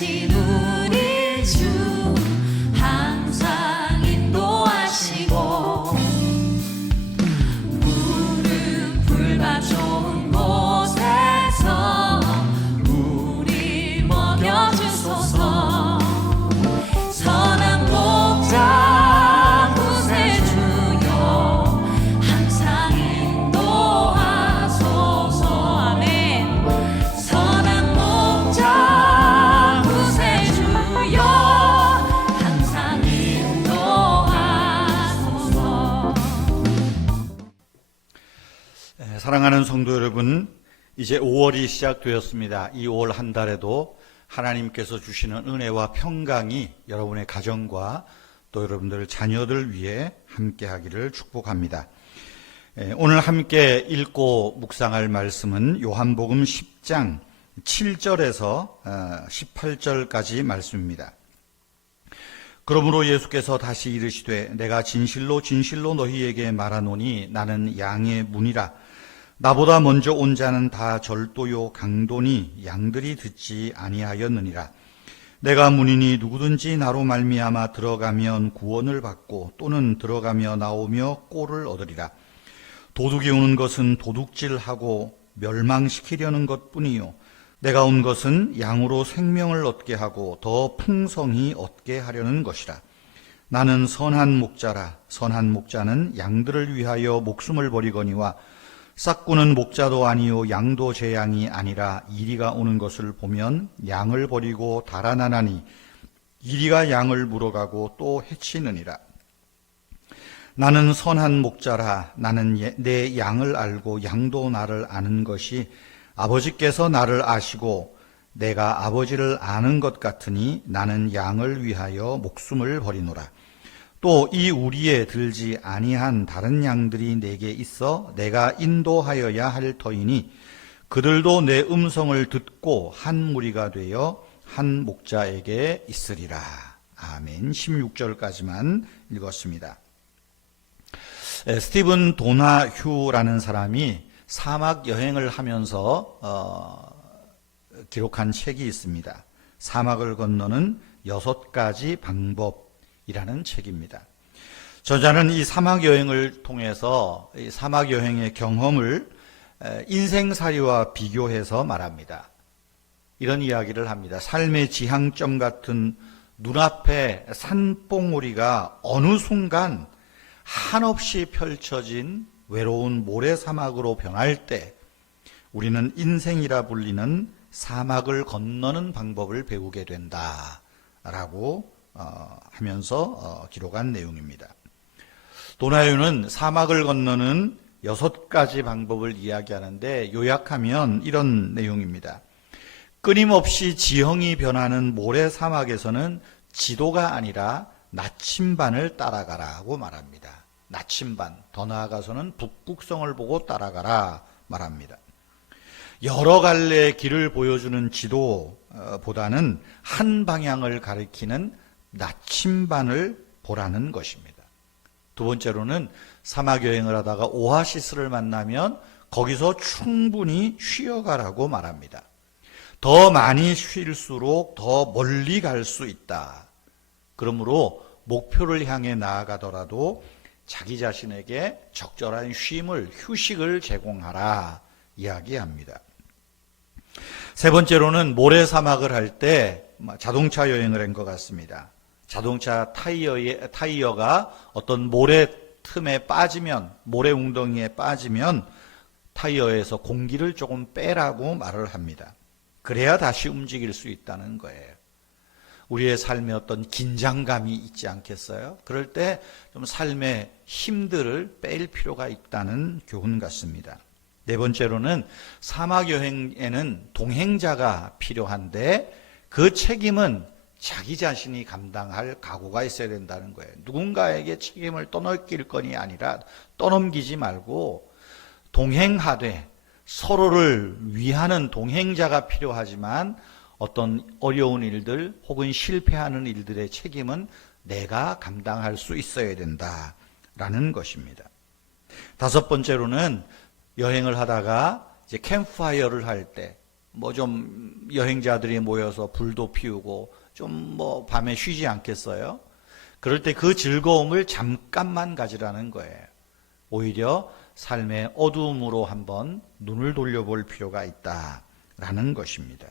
인도하신 우리 주 항상 인도하시고 무릎 좋은 곳에서 우리 먹여주소서. 선한 목자 구세주여 항상 인도하소서. 아멘. 선한 목자 구세주여 항상 인도하소서. 사랑하는 성도 여러분, 이제 5월이 시작되었습니다. 이 5월 한 달에도 하나님께서 주시는 은혜와 평강이 여러분의 가정과 또 여러분들 자녀들 위해 함께 하기를 축복합니다. 오늘 함께 읽고 묵상할 말씀은 요한복음 10장 7절에서 18절까지 말씀입니다. 그러므로 예수께서 다시 이르시되 내가 진실로 진실로 너희에게 말하노니 나는 양의 문이라. 나보다 먼저 온 자는 다 절도요 강도니 양들이 듣지 아니하였느니라. 내가 문이니 누구든지 나로 말미암아 들어가면 구원을 받고 또는 들어가며 나오며 꼴을 얻으리라. 도둑이 오는 것은 도둑질하고 멸망시키려는 것뿐이요 내가 온 것은 양으로 생명을 얻게 하고 더 풍성히 얻게 하려는 것이라. 나는 선한 목자라. 선한 목자는 양들을 위하여 목숨을 버리거니와 싹구는 목자도 아니요 양도 제 양이 아니라 이리가 오는 것을 보면 양을 버리고 달아나나니 이리가 양을 물어가고 또 해치느니라. 나는 선한 목자라. 나는 내 양을 알고 양도 나를 아는 것이 아버지께서 나를 아시고 내가 아버지를 아는 것 같으니 나는 양을 위하여 목숨을 버리노라. 또 이 우리에 들지 아니한 다른 양들이 내게 있어 내가 인도하여야 할 터이니 그들도 내 음성을 듣고 한 무리가 되어 한 목자에게 있으리라. 아멘. 16절까지만 읽었습니다. 스티븐 도나휴라는 사람이 사막 여행을 하면서 기록한 책이 있습니다. 사막을 건너는 6가지 방법이라는 책입니다. 저자는 이 사막 여행을 통해서 이 사막 여행의 경험을 인생살이와 비교해서 말합니다. 이런 이야기를 합니다. 삶의 지향점 같은 눈앞에 산봉우리가 어느 순간 한없이 펼쳐진 외로운 모래사막으로 변할 때 우리는 인생이라 불리는 사막을 건너는 방법을 배우게 된다라고 하면서 기록한 내용입니다. 도나휴는 사막을 건너는 6가지 방법을 이야기하는데 요약하면 이런 내용입니다. 끊임없이 지형이 변하는 모래사막에서는 지도가 아니라 나침반을 따라가라고 말합니다. 나침반, 더 나아가서는 북극성을 보고 따라가라 말합니다. 여러 갈래의 길을 보여주는 지도보다는 한 방향을 가리키는 나침반을 보라는 것입니다. 두 번째로는 사막 여행을 하다가 오아시스를 만나면 거기서 충분히 쉬어가라고 말합니다. 더 많이 쉴수록 더 멀리 갈 수 있다. 그러므로 목표를 향해 나아가더라도 자기 자신에게 적절한 쉼을, 휴식을 제공하라 이야기합니다. 세 번째로는 모래사막을 할 때 자동차 여행을 한 것 같습니다. 자동차 타이어가 어떤 모래 틈에 빠지면, 모래 웅덩이에 빠지면 타이어에서 공기를 조금 빼라고 말을 합니다. 그래야 다시 움직일 수 있다는 거예요. 우리의 삶에 어떤 긴장감이 있지 않겠어요? 그럴 때 좀 삶의 힘들을 뺄 필요가 있다는 교훈 같습니다. 네 번째로는 사막 여행에는 동행자가 필요한데 그 책임은 자기 자신이 감당할 각오가 있어야 된다는 거예요. 누군가에게 책임을 떠넘길 건이 아니라 떠넘기지 말고 동행하되 서로를 위하는 동행자가 필요하지만 어떤 어려운 일들 혹은 실패하는 일들의 책임은 내가 감당할 수 있어야 된다라는 것입니다. 다섯 번째로는 여행을 하다가 이제 캠프파이어를 할 때 뭐 좀 여행자들이 모여서 불도 피우고 좀 뭐 밤에 쉬지 않겠어요? 그럴 때 그 즐거움을 잠깐만 가지라는 거예요. 오히려 삶의 어두움으로 한번 눈을 돌려볼 필요가 있다라는 것입니다.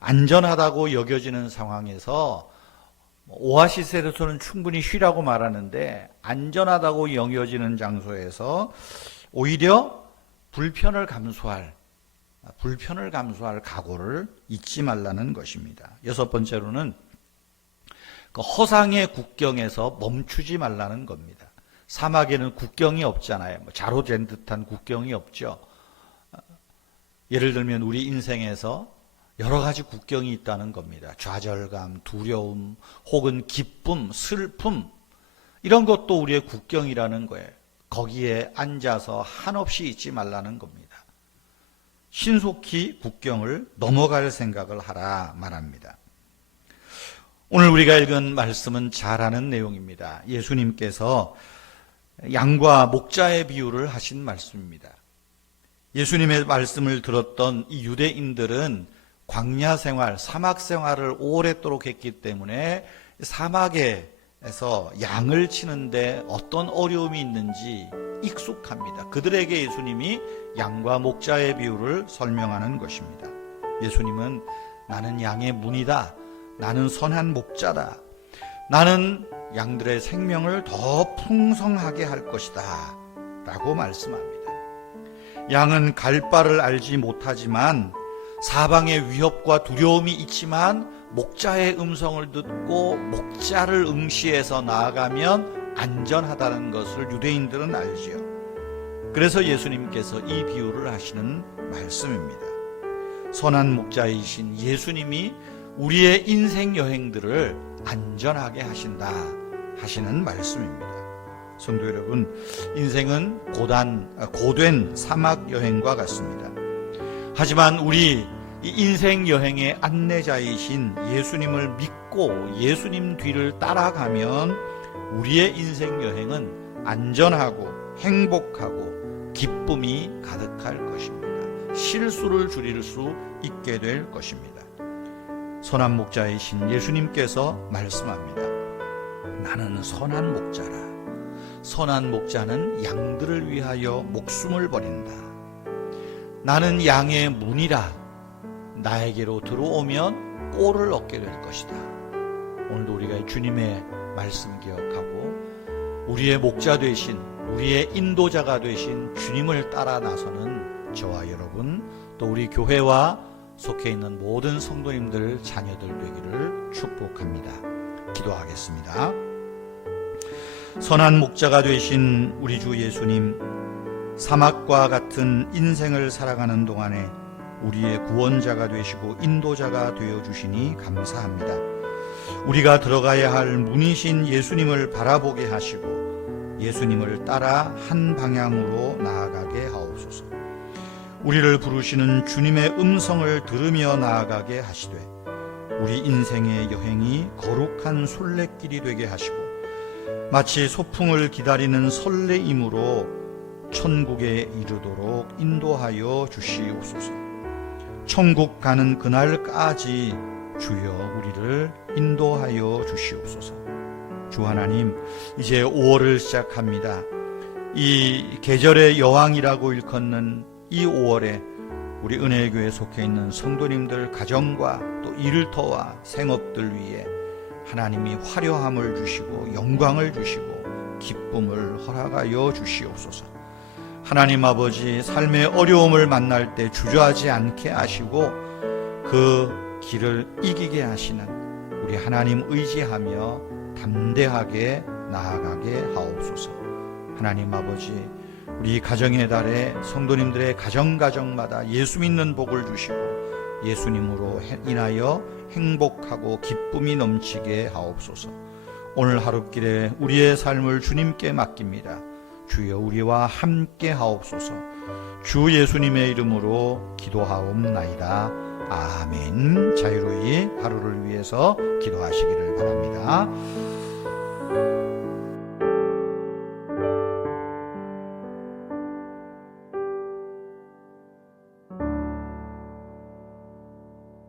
안전하다고 여겨지는 상황에서 오아시스에서는 충분히 쉬라고 말하는데 안전하다고 여겨지는 장소에서 오히려 불편을 감수할 각오를 잊지 말라는 것입니다. 6번째로는 그 허상의 국경에서 멈추지 말라는 겁니다. 사막에는 국경이 없잖아요. 자로된 듯한 국경이 없죠. 예를 들면 우리 인생에서 여러 가지 국경이 있다는 겁니다. 좌절감, 두려움, 혹은 기쁨, 슬픔, 이런 것도 우리의 국경이라는 거예요. 거기에 앉아서 한없이 있지 말라는 겁니다. 신속히 국경을 넘어갈 생각을 하라 말합니다. 오늘 우리가 읽은 말씀은 잘 아는 내용입니다. 예수님께서 양과 목자의 비유를 하신 말씀입니다. 예수님의 말씀을 들었던 이 유대인들은 광야 생활, 사막 생활을 오랫도록 했기 때문에 사막에서 양을 치는데 어떤 어려움이 있는지 익숙합니다. 그들에게 예수님이 양과 목자의 비유를 설명하는 것입니다. 예수님은 나는 양의 문이다. 나는 선한 목자다. 나는 양들의 생명을 더 풍성하게 할 것이다. 라고 말씀합니다. 양은 갈 바를 알지 못하지만 사방에 위협과 두려움이 있지만 목자의 음성을 듣고 목자를 응시해서 나아가면 안전하다는 것을 유대인들은 알지요. 그래서 예수님께서 이 비유를 하시는 말씀입니다. 선한 목자이신 예수님이 우리의 인생 여행들을 안전하게 하신다 하시는 말씀입니다. 성도 여러분, 인생은 고된 사막 여행과 같습니다. 하지만 우리 이 인생 여행의 안내자이신 예수님을 믿고 예수님 뒤를 따라가면 우리의 인생 여행은 안전하고 행복하고 기쁨이 가득할 것입니다. 실수를 줄일 수 있게 될 것입니다. 선한 목자이신 예수님께서 말씀합니다. 나는 선한 목자라. 선한 목자는 양들을 위하여 목숨을 버린다. 나는 양의 문이라. 나에게로 들어오면 꼴을 얻게 될 것이다. 오늘도 우리가 주님의 말씀 기억하고 우리의 목자 되신, 우리의 인도자가 되신 주님을 따라 나서는 저와 여러분, 또 우리 교회와 속해 있는 모든 성도님들, 자녀들 되기를 축복합니다. 기도하겠습니다. 선한 목자가 되신 우리 주 예수님, 사막과 같은 인생을 살아가는 동안에 우리의 구원자가 되시고 인도자가 되어주시니 감사합니다. 우리가 들어가야 할 문이신 예수님을 바라보게 하시고 예수님을 따라 한 방향으로 나아가게 하옵소서. 우리를 부르시는 주님의 음성을 들으며 나아가게 하시되 우리 인생의 여행이 거룩한 순례길이 되게 하시고 마치 소풍을 기다리는 설레임으로 천국에 이르도록 인도하여 주시옵소서. 천국 가는 그날까지 주여 우리를 인도하여 주시옵소서. 주 하나님, 이제 5월을 시작합니다. 이 계절의 여왕이라고 일컫는 이 5월에 우리 은혜교회에 속해 있는 성도님들 가정과 또 일터와 생업들 위해 하나님이 화려함을 주시고 영광을 주시고 기쁨을 허락하여 주시옵소서. 하나님 아버지, 삶의 어려움을 만날 때 주저하지 않게 하시고 그 길을 이기게 하시는 우리 하나님 의지하며 담대하게 나아가게 하옵소서. 하나님 아버지, 우리 가정의 달에 성도님들의 가정마다 예수 믿는 복을 주시고 예수님으로 인하여 행복하고 기쁨이 넘치게 하옵소서. 오늘 하루길에 우리의 삶을 주님께 맡깁니다. 주여 우리와 함께 하옵소서. 주 예수님의 이름으로 기도하옵나이다. 아멘. 자유로이 하루를 위해서 기도하시기를 바랍니다.